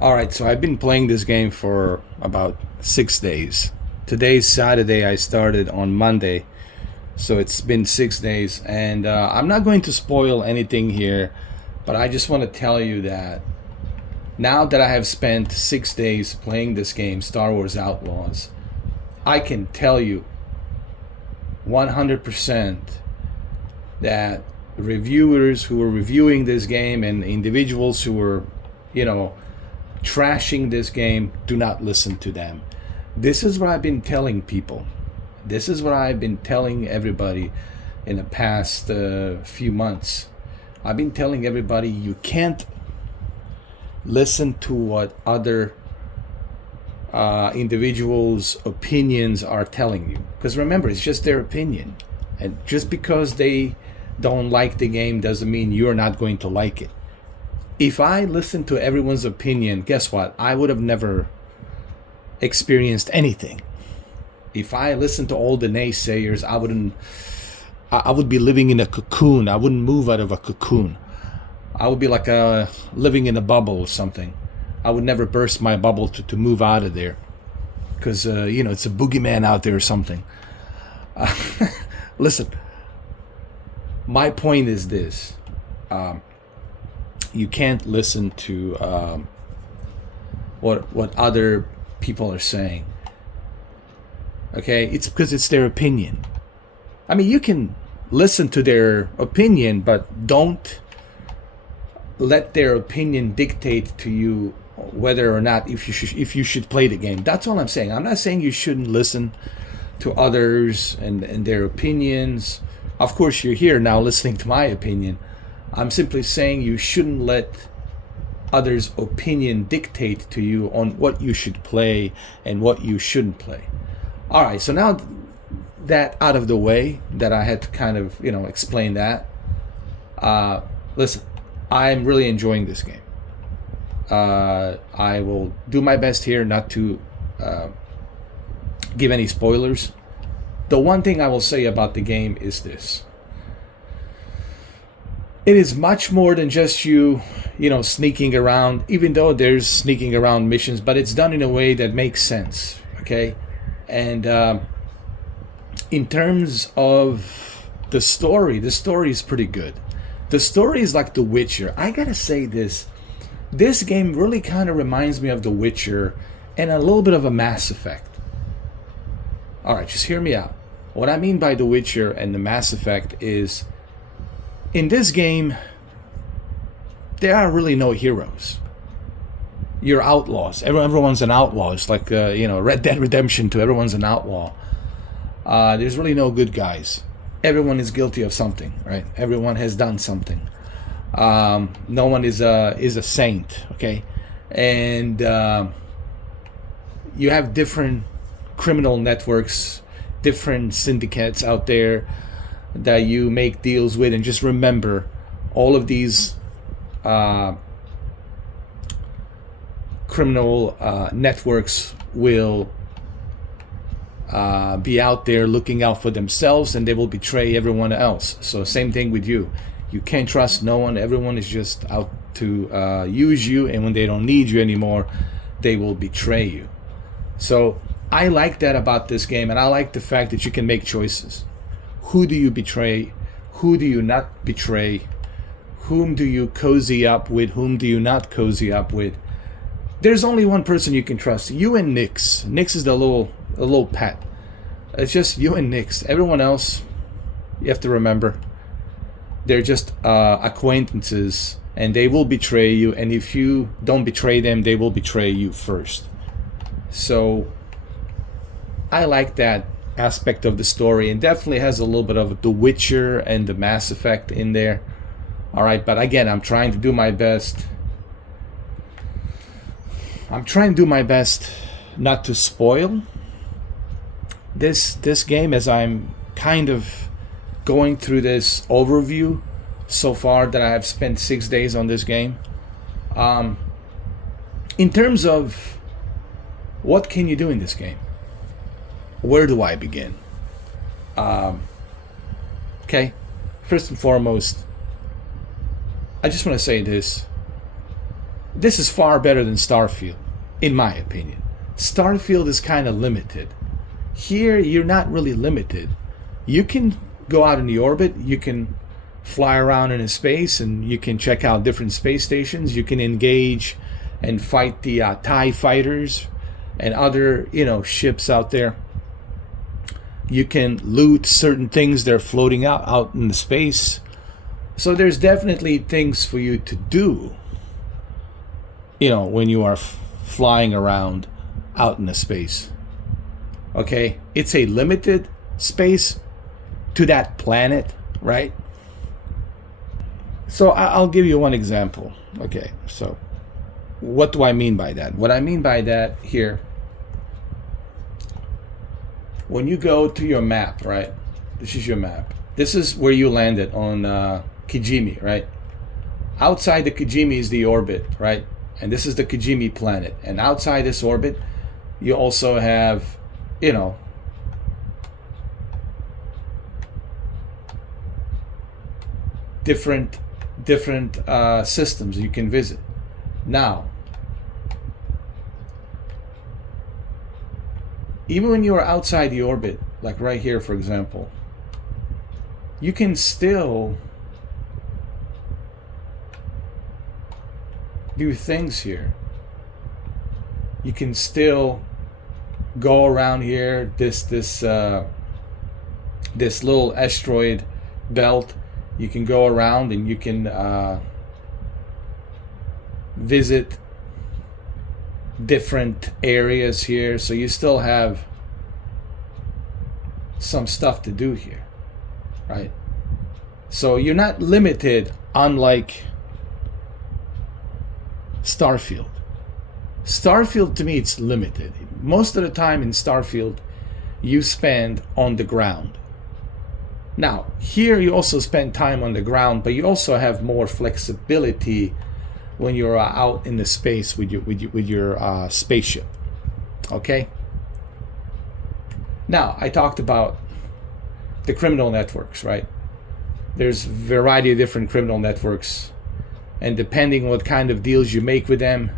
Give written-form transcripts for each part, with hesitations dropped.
All right, so I've been playing this game for about 6 days. Today's Saturday. I started on Monday, so it's been 6 days, and I'm not going to spoil anything here, but I just want to tell you that now that I have spent 6 days playing this game, Star Wars Outlaws, I can tell you 100% that reviewers who were reviewing this game and individuals who were, you know, trashing this game, do not listen to them. This is what I've been telling people. This is what I've been telling everybody in the past few months. I've been telling everybody you can't listen to what other individuals' opinions are telling you. Because remember, it's just their opinion. And just because they don't like the game doesn't mean you're not going to like it. If I listened to everyone's opinion, guess what? I would have never experienced anything. If I listened to all the naysayers, I would be living in a cocoon. I wouldn't move out of a cocoon. I would be like living in a bubble or something. I would never burst my bubble to move out of there. Because, it's a boogeyman out there or something. Listen, my point is this. You can't listen to what other people are saying. Okay, it's because it's their opinion. I mean, you can listen to their opinion, but don't let their opinion dictate to you whether or not if you should play the game. That's all I'm saying. I'm not saying you shouldn't listen to others and their opinions. Of course, you're here now listening to my opinion. I'm simply saying you shouldn't let others' opinion dictate to you on what you should play and what you shouldn't play. All right, so now that out of the way, that I had to kind of, explain that. Listen, I'm really enjoying this game. I will do my best here not to give any spoilers. The one thing I will say about the game is this. It is much more than just you sneaking around, even though there's sneaking around missions, but it's done in a way that makes sense, okay? And in terms of the story is pretty good. The story is like The Witcher. I gotta say this. This game really kind of reminds me of The Witcher and a little bit of a Mass Effect. All right, just hear me out. What I mean by The Witcher and the Mass Effect is, in this game, there are really no heroes. You're outlaws. Everyone's an outlaw. It's like, Red Dead Redemption 2. Everyone's an outlaw. There's really no good guys. Everyone is guilty of something, right? Everyone has done something. No one is a saint, okay? And you have different criminal networks, different syndicates out there that you make deals with, and just remember, all of these criminal networks will be out there looking out for themselves, and they will betray everyone else. So same thing with you. You can't trust no one. Everyone is just out to use you, and when they don't need you anymore, they will betray you. So I like that about this game, and I like the fact that you can make choices. Who do you betray? Who do you not betray? Whom do you cozy up with? Whom do you not cozy up with? There's only one person you can trust. You and Nyx. Nyx is the little pet. It's just you and Nyx. Everyone else, you have to remember, they're just acquaintances, and they will betray you. And if you don't betray them, they will betray you first. So I like that aspect of the story, and definitely has a little bit of The Witcher and the Mass Effect in there. All right, but again, I'm trying to do my best. Not to spoil this game as I'm kind of going through this overview so far that I have spent 6 days on this game. In terms of what can you do in this game? Where do I begin? Okay, first and foremost, I just want to say this. this is far better than Starfield, in my opinion. Starfield is kind of limited. Here, you're not really limited. You can go out in the orbit, you can fly around in space, and you can check out different space stations. You can engage and fight the TIE fighters and other, ships out there. You can loot certain things that are floating out in the space. So there's definitely things for you to do, when you are flying around out in the space. Okay? It's a limited space to that planet, right? So I'll give you one example. Okay, so what do I mean by that? What I mean by that here, when you go to your map, right? This is your map. This is where you landed on Kijimi, right? Outside the Kijimi is the orbit, right? And this is the Kijimi planet. And outside this orbit, you also have, different systems you can visit. Now, even when you are outside the orbit, like right here, for example, you can still do things here. You can still go around here, this little asteroid belt. You can go around and you can visit different areas here. So you still have some stuff to do here, right? So you're not limited, unlike Starfield. Starfield, to me, it's limited. Most of the time in Starfield, you spend on the ground. Now, here you also spend time on the ground, but you also have more flexibility when you're out in the space with your spaceship. Okay? Now, I talked about the criminal networks, right? There's a variety of different criminal networks, and depending what kind of deals you make with them,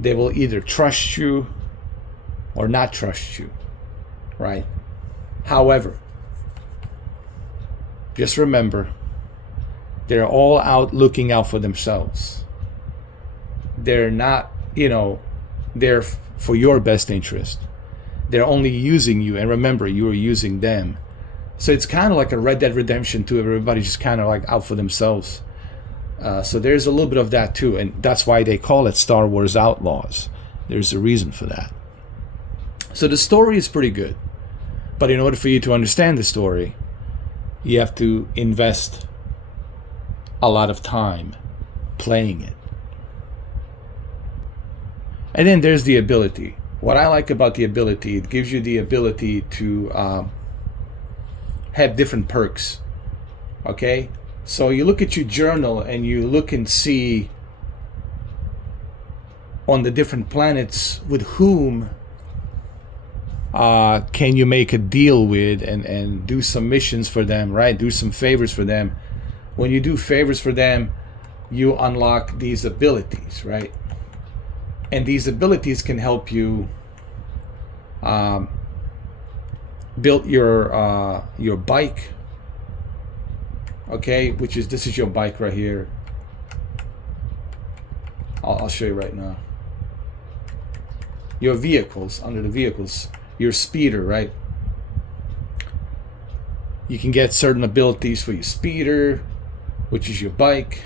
they will either trust you or not trust you, right? However, just remember, they're all out looking out for themselves. They're not, there for your best interest. They're only using you, and remember, you are using them. So it's kind of like a Red Dead Redemption 2. Everybody's just kind of like out for themselves. So there's a little bit of that too, and that's why they call it Star Wars Outlaws. There's a reason for that. So the story is pretty good, but in order for you to understand the story, you have to invest a lot of time playing it. And then there's the ability. What I like about the ability, it gives you the ability to have different perks. Okay? So you look at your journal and you look and see on the different planets with whom can you make a deal with and do some missions for them, right? Do some favors for them. When you do favors for them, you unlock these abilities, right? And these abilities can help you build your bike, okay? This is your bike right here. I'll show you right now. Your vehicles, under the vehicles, your speeder, right? You can get certain abilities for your speeder, which is your bike.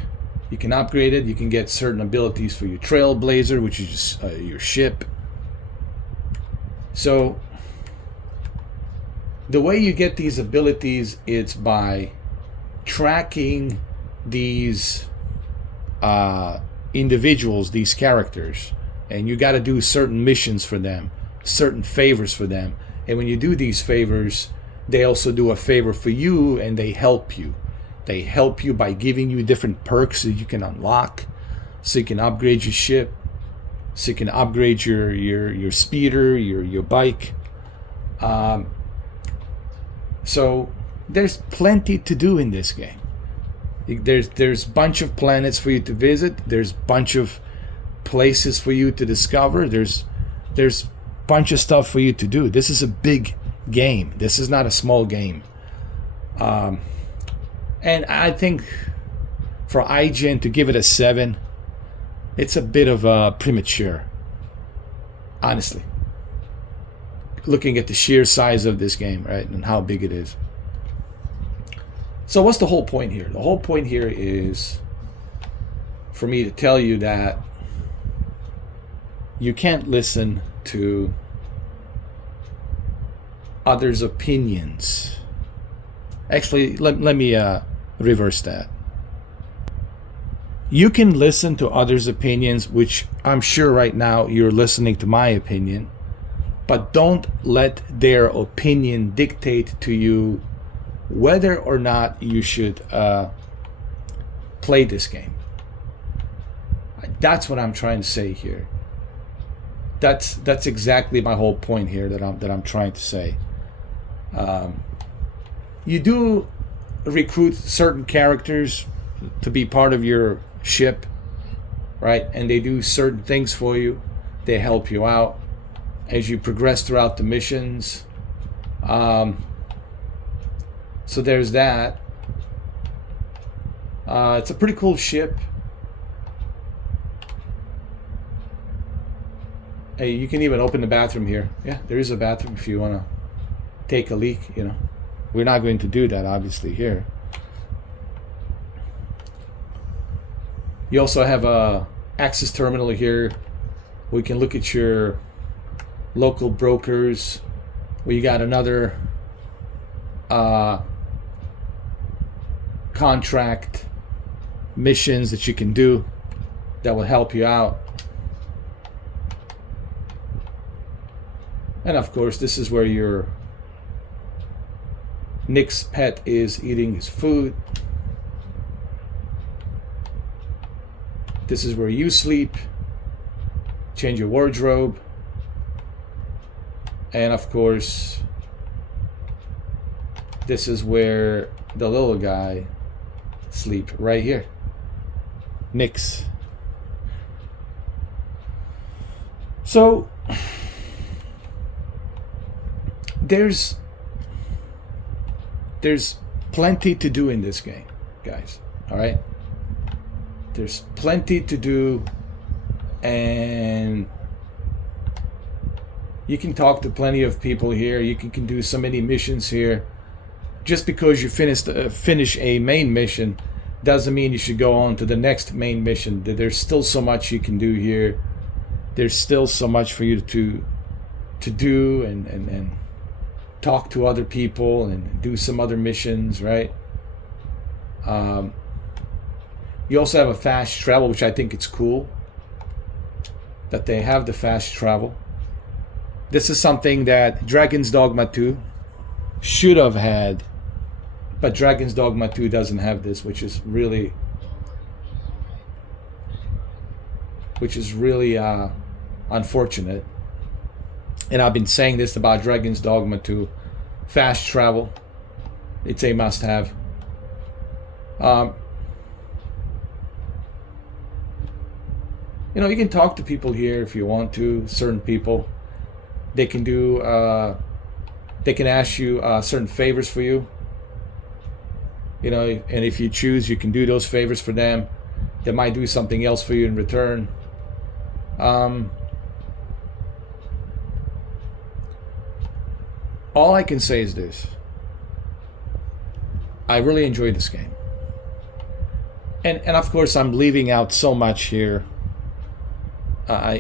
You can upgrade it. You can get certain abilities for your trailblazer, which is your ship. So the way you get these abilities is by tracking these individuals, these characters, and you got to do certain missions for them, certain favors for them. And when you do these favors, they also do a favor for you, and they help you. They help you by giving you different perks that you can unlock, so you can upgrade your ship, so you can upgrade your speeder, your bike. So there's plenty to do in this game. There's bunch of planets for you to visit. There's bunch of places for you to discover. There's bunch of stuff for you to do. This is a big game. This is not a small game. And I think for IGN to give it a 7, it's a bit of premature, honestly. Looking at the sheer size of this game, right, and how big it is. So what's the whole point here? The whole point here is for me to tell you that you can't listen to others' opinions. Actually, let me reverse that. You can listen to others' opinions, which I'm sure right now you're listening to my opinion, but don't let their opinion dictate to you whether or not you should play this game. That's what I'm trying to say here. That's exactly my whole point here that I'm trying to say. You do recruit certain characters to be part of your ship, right? And they do certain things for you. They help you out as you progress throughout the missions. So there's that. It's a pretty cool ship. Hey, you can even open the bathroom here. Yeah, there is a bathroom if you want to take a leak, you know. We're not going to do that, obviously, here. You also have a access terminal here where you can look at your local brokers. We got another contract missions that you can do that will help you out. And of course, this is where your Nick's pet is eating his food. This is where you sleep, change your wardrobe, and of course, this is where the little guy sleep, right here. Nick's. So there's plenty to do in this game, guys. All right, there's plenty to do, and you can talk to plenty of people here. You can do so many missions here. Just because you finish a main mission doesn't mean you should go on to the next main mission. There's still so much you can do here. There's still so much for you to do and talk to other people and do some other missions, right? You also have a fast travel, which I think it's cool that they have the fast travel. This is something that Dragon's Dogma 2 should have had, but Dragon's Dogma 2 doesn't have this, which is really unfortunate. And I've been saying this about Dragon's Dogma 2. Fast travel, it's a must-have. You know, you can talk to people here if you want to. Certain people, they can do. They can ask you certain favors for you. You know, and if you choose, you can do those favors for them. They might do something else for you in return. All I can say is this. I really enjoyed this game. And of course I'm leaving out so much here.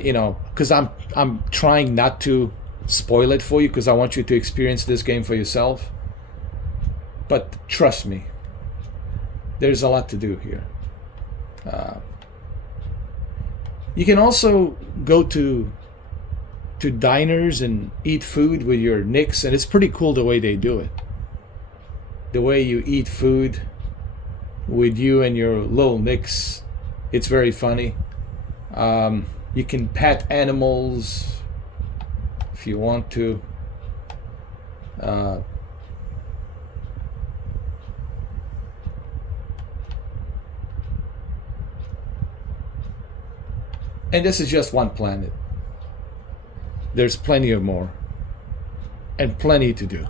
You know, because I'm trying not to spoil it for you because I want you to experience this game for yourself. But trust me, there's a lot to do here. You can also go to diners and eat food with your Nicks, and it's pretty cool the way they do it. The way you eat food with you and your little Nicks, it's very funny. You can pet animals if you want to. And this is just one planet. There's plenty of more. And plenty to do.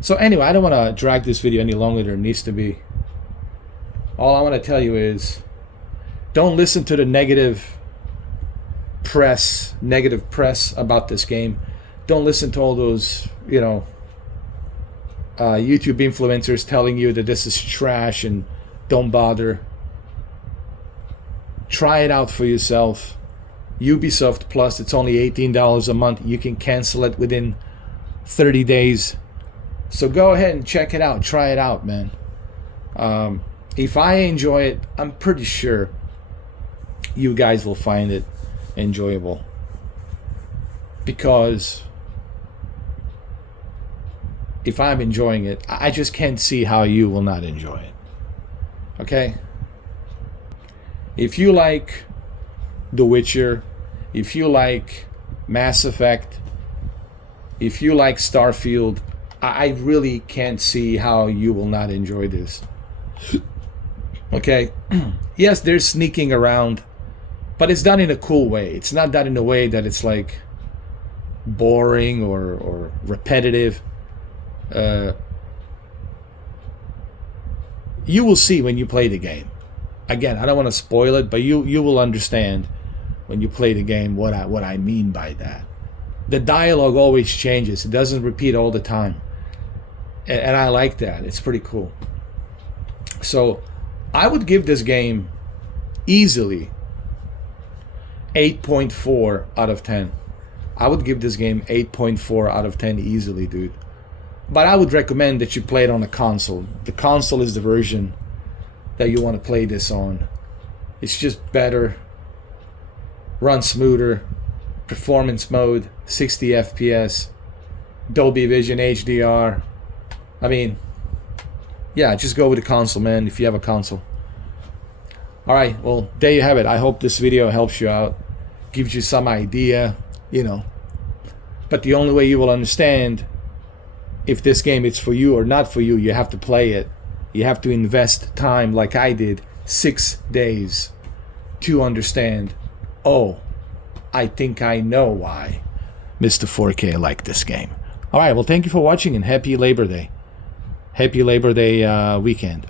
So anyway, I don't want to drag this video any longer than it needs to be. All I want to tell you is, don't listen to the negative press about this game. Don't listen to all those, you know, YouTube influencers telling you that this is trash and don't bother. Try it out for yourself. Ubisoft Plus, it's only $18 a month. You can cancel it within 30 days. So go ahead and check it out. Try it out, man. If I enjoy it, I'm pretty sure you guys will find it enjoyable. Because if I'm enjoying it, I just can't see how you will not enjoy it. Okay? If you like The Witcher, if you like Mass Effect, if you like Starfield, I really can't see how you will not enjoy this. Okay? Yes, they're sneaking around, but it's done in a cool way. It's not done in a way that it's like boring or repetitive. You will see when you play the game. Again, I don't want to spoil it, but you will understand when you play the game what I mean by that. The dialogue always changes. It doesn't repeat all the time. And I like that. It's pretty cool. So I would give this game easily 8.4 out of 10. I would give this game 8.4 out of 10 easily, dude. But I would recommend that you play it on a console. The console is the version that you want to play this on. It's just better, runs smoother, performance mode, 60 FPS, Dolby Vision HDR. I mean, yeah, just go with the console, man, if you have a console. Alright, well, there you have it. I hope this video helps you out, gives you some idea, you know. But the only way you will understand if this game is for you or not for you, you have to play it. You have to invest time like I did, 6 days, to understand, oh, I think I know why Mr. 4K liked this game. Alright, well, thank you for watching and happy Labor Day. Happy Labor Day weekend.